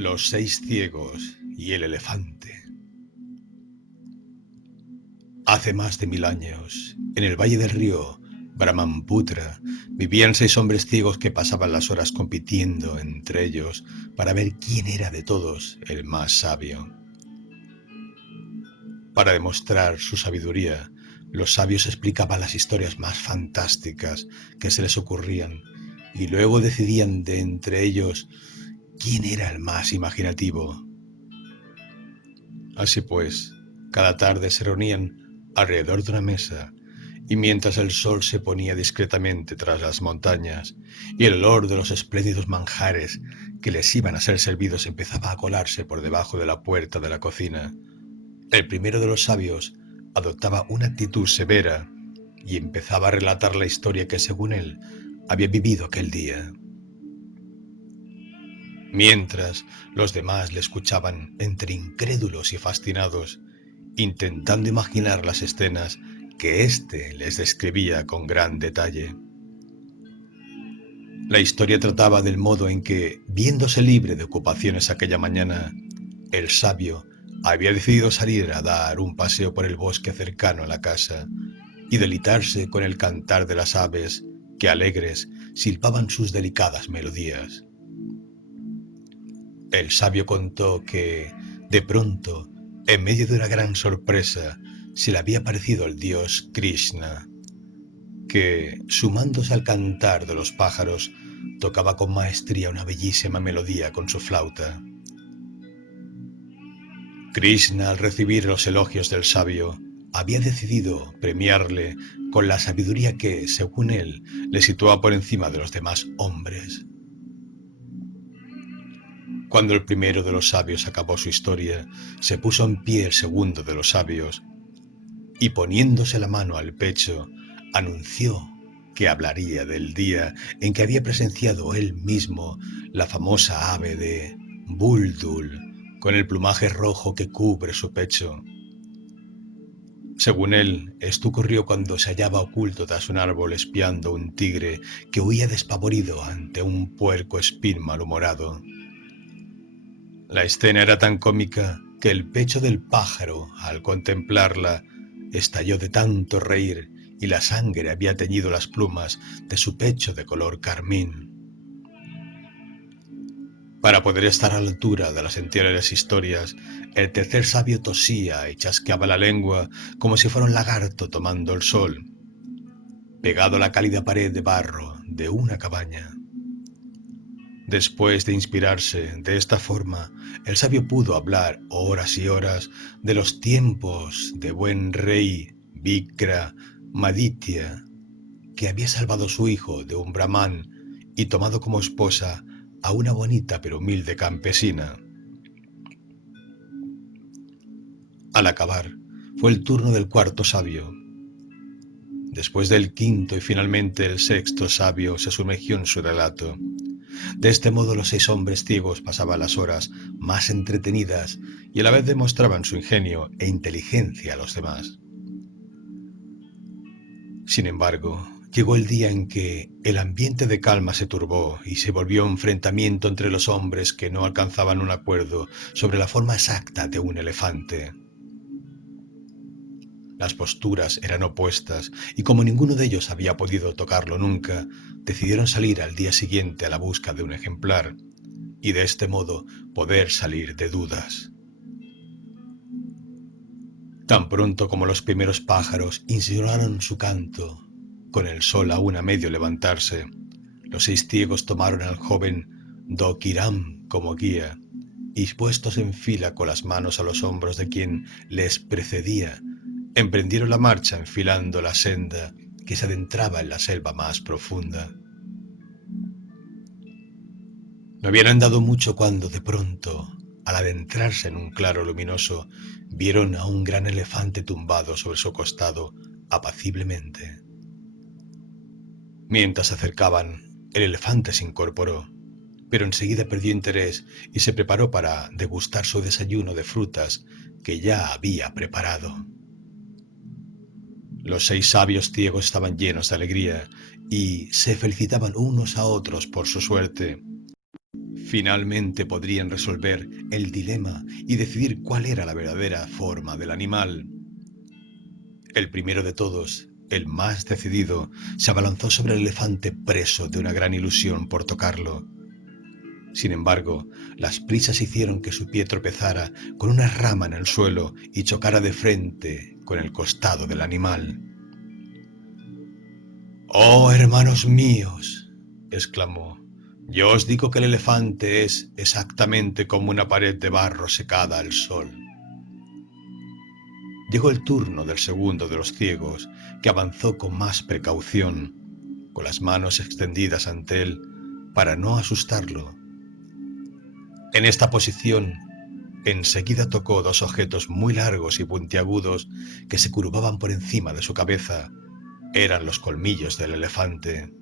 Los 6 ciegos y el elefante. Hace más de 1000 años, en el valle del río Brahmaputra, vivían 6 hombres ciegos que pasaban las horas compitiendo entre ellos para ver quién era de todos el más sabio. Para demostrar su sabiduría, los sabios explicaban las historias más fantásticas que se les ocurrían y luego decidían de entre ellos quién era el más imaginativo. Así pues, cada tarde se reunían alrededor de una mesa y mientras el sol se ponía discretamente tras las montañas y el olor de los espléndidos manjares que les iban a ser servidos empezaba a colarse por debajo de la puerta de la cocina, el primero de los sabios adoptaba una actitud severa y empezaba a relatar la historia que, según él, había vivido aquel día. Mientras los demás le escuchaban entre incrédulos y fascinados, intentando imaginar las escenas que éste les describía con gran detalle. La historia trataba del modo en que, viéndose libre de ocupaciones aquella mañana, el sabio había decidido salir a dar un paseo por el bosque cercano a la casa y deleitarse con el cantar de las aves que, alegres, silbaban sus delicadas melodías. El sabio contó que, de pronto, en medio de una gran sorpresa, se le había aparecido el dios Krishna, que, sumándose al cantar de los pájaros, tocaba con maestría una bellísima melodía con su flauta. Krishna, al recibir los elogios del sabio, había decidido premiarle con la sabiduría que, según él, le situaba por encima de los demás hombres. Cuando el primero de los sabios acabó su historia, se puso en pie el segundo de los sabios y, poniéndose la mano al pecho, anunció que hablaría del día en que había presenciado él mismo la famosa ave de Buldul, con el plumaje rojo que cubre su pecho. Según él, esto ocurrió cuando se hallaba oculto tras un árbol espiando un tigre que huía despavorido ante un puercoespín malhumorado. La escena era tan cómica que el pecho del pájaro, al contemplarla, estalló de tanto reír y la sangre había teñido las plumas de su pecho de color carmín. Para poder estar a la altura de las anteriores historias, el tercer sabio tosía y chasqueaba la lengua como si fuera un lagarto tomando el sol, pegado a la cálida pared de barro de una cabaña. Después de inspirarse de esta forma, el sabio pudo hablar horas y horas de los tiempos de buen rey Vikramaditya, que había salvado a su hijo de un brahmán y tomado como esposa a una bonita pero humilde campesina. Al acabar, fue el turno del cuarto sabio. Después del quinto y finalmente el sexto sabio se sumergió en su relato. De este modo los 6 hombres ciegos pasaban las horas más entretenidas y a la vez demostraban su ingenio e inteligencia a los demás. Sin embargo, llegó el día en que el ambiente de calma se turbó y se volvió un enfrentamiento entre los hombres que no alcanzaban un acuerdo sobre la forma exacta de un elefante. Las posturas eran opuestas y como ninguno de ellos había podido tocarlo nunca, decidieron salir al día siguiente a la busca de un ejemplar y de este modo poder salir de dudas. Tan pronto como los primeros pájaros insinuaron su canto, con el sol aún a medio levantarse, los 6 ciegos tomaron al joven Dokiram como guía y, puestos en fila con las manos a los hombros de quien les precedía, emprendieron la marcha enfilando la senda que se adentraba en la selva más profunda. No habían andado mucho cuando, de pronto, al adentrarse en un claro luminoso, vieron a un gran elefante tumbado sobre su costado apaciblemente. Mientras se acercaban, el elefante se incorporó, pero enseguida perdió interés y se preparó para degustar su desayuno de frutas que ya había preparado. Los 6 sabios ciegos estaban llenos de alegría y se felicitaban unos a otros por su suerte. Finalmente podrían resolver el dilema y decidir cuál era la verdadera forma del animal. El primero de todos, el más decidido, se abalanzó sobre el elefante preso de una gran ilusión por tocarlo. Sin embargo, las prisas hicieron que su pie tropezara con una rama en el suelo y chocara de frente con el costado del animal. «¡Oh, hermanos míos!», exclamó. «Yo os digo que el elefante es exactamente como una pared de barro secada al sol». Llegó el turno del segundo de los ciegos, que avanzó con más precaución, con las manos extendidas ante él, para no asustarlo. En esta posición, enseguida tocó dos objetos muy largos y puntiagudos que se curvaban por encima de su cabeza. Eran los colmillos del elefante.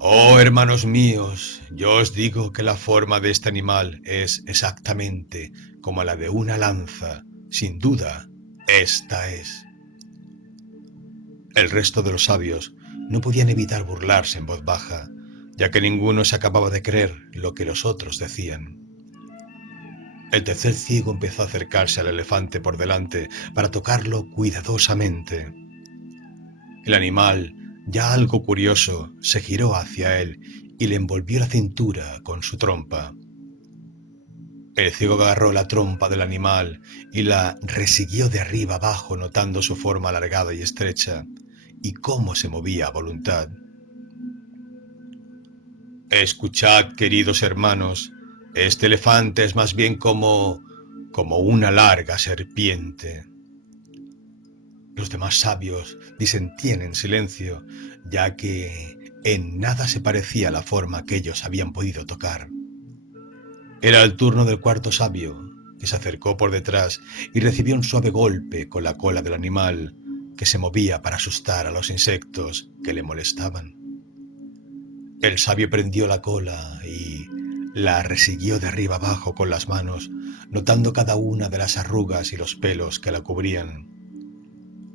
«Oh, hermanos míos, yo os digo que la forma de este animal es exactamente como la de una lanza. Sin duda, esta es». El resto de los sabios no podían evitar burlarse en voz baja, ya que ninguno se acababa de creer lo que los otros decían. El tercer ciego empezó a acercarse al elefante por delante para tocarlo cuidadosamente. El animal, ya algo curioso, se giró hacia él y le envolvió la cintura con su trompa. El ciego agarró la trompa del animal y la resiguió de arriba abajo, notando su forma alargada y estrecha, y cómo se movía a voluntad. «Escuchad, queridos hermanos, este elefante es más bien como una larga serpiente». Los demás sabios disentían en silencio, ya que en nada se parecía a la forma que ellos habían podido tocar. Era el turno del cuarto sabio, que se acercó por detrás y recibió un suave golpe con la cola del animal, que se movía para asustar a los insectos que le molestaban. El sabio prendió la cola y la resiguió de arriba abajo con las manos, notando cada una de las arrugas y los pelos que la cubrían.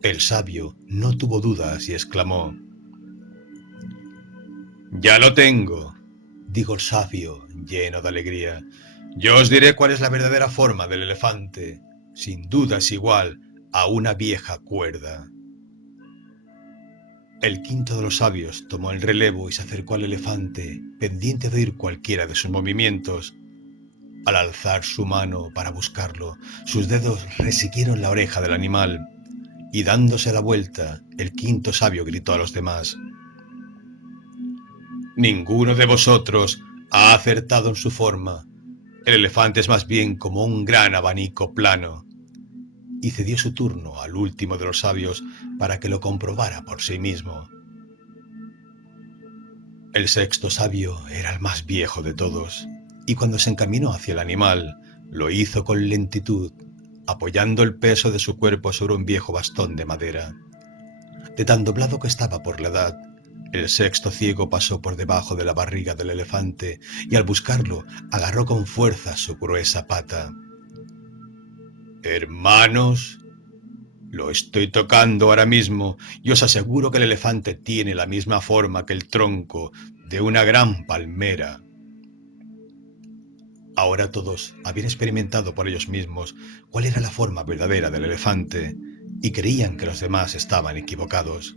El sabio no tuvo dudas y exclamó: «Ya lo tengo», dijo el sabio, lleno de alegría. «Yo os diré cuál es la verdadera forma del elefante. Sin duda es igual a una vieja cuerda». El quinto de los sabios tomó el relevo y se acercó al elefante, pendiente de oír cualquiera de sus movimientos. Al alzar su mano para buscarlo, sus dedos resiguieron la oreja del animal, y dándose la vuelta, el quinto sabio gritó a los demás: «Ninguno de vosotros ha acertado en su forma. El elefante es más bien como un gran abanico plano». Y cedió su turno al último de los sabios para que lo comprobara por sí mismo. El sexto sabio era el más viejo de todos, y cuando se encaminó hacia el animal, lo hizo con lentitud, apoyando el peso de su cuerpo sobre un viejo bastón de madera. De tan doblado que estaba por la edad, el sexto ciego pasó por debajo de la barriga del elefante y al buscarlo agarró con fuerza su gruesa pata. «Hermanos, lo estoy tocando ahora mismo y os aseguro que el elefante tiene la misma forma que el tronco de una gran palmera». Ahora todos habían experimentado por ellos mismos cuál era la forma verdadera del elefante y creían que los demás estaban equivocados.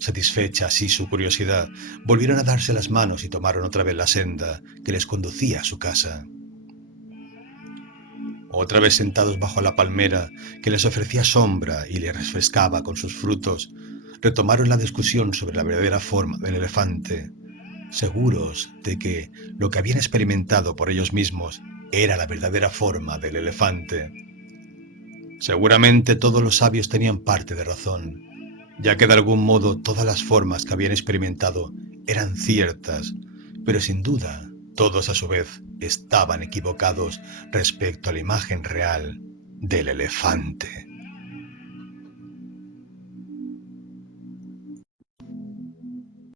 Satisfecha así su curiosidad, volvieron a darse las manos y tomaron otra vez la senda que les conducía a su casa. Otra vez sentados bajo la palmera, que les ofrecía sombra y les refrescaba con sus frutos, retomaron la discusión sobre la verdadera forma del elefante, seguros de que lo que habían experimentado por ellos mismos era la verdadera forma del elefante. Seguramente todos los sabios tenían parte de razón, ya que de algún modo todas las formas que habían experimentado eran ciertas, pero sin duda todos a su vez estaban equivocados respecto a la imagen real del elefante.